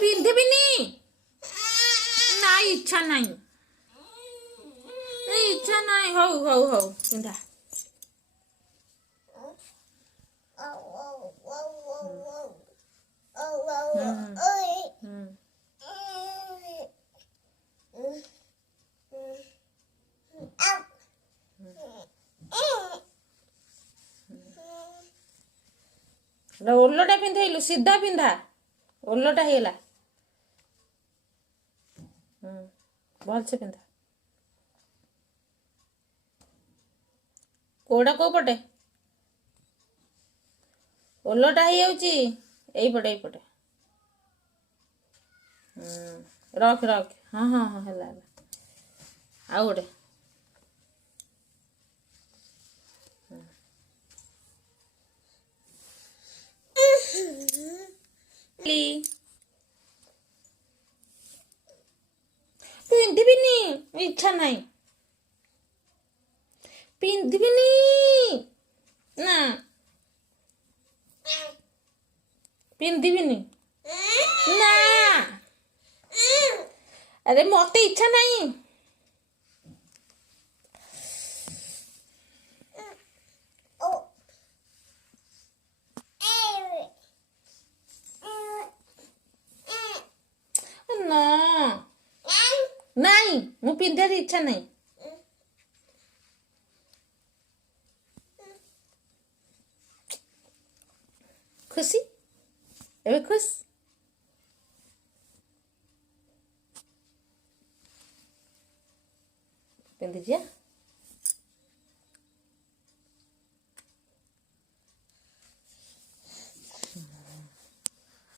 ପିନ୍ଧିବିନି ନା ଇଚ୍ଛା ନାହିଁ ଇଚ୍ଛା ନାହିଁ ହଉ ହଉ ହଉ ପିନ୍ଧା ଓଲଟା ପିନ୍ଧେଇଲୁ ସିଧା ପିନ୍ଧା ଓଲଟା ହେଇଗଲା ଭଲସେ ପିନ୍ଧା କୋଉଟା କୋଉ ପଟେ ଓଲଟା ହେଇଯାଉଛି ଏଇପଟେ ରଖ ହଁ ହଁ ହଁ ହେଲା ଆଉ ଗୋଟେ ପିନ୍ଧିବିନି ଇଚ୍ଛା ନାହିଁ ପିନ୍ଧିବିନି ନା ପିନ୍ଧିବିନି ନା ଆରେ ମତେ ଇଚ୍ଛା ନାହିଁ ନା ନାଇଁ ମୁଁ ପିନ୍ଧିବାର ଇଚ୍ଛା ନାହିଁ खुशी ଏବେ खुश ପିନ୍ଧିଯିବା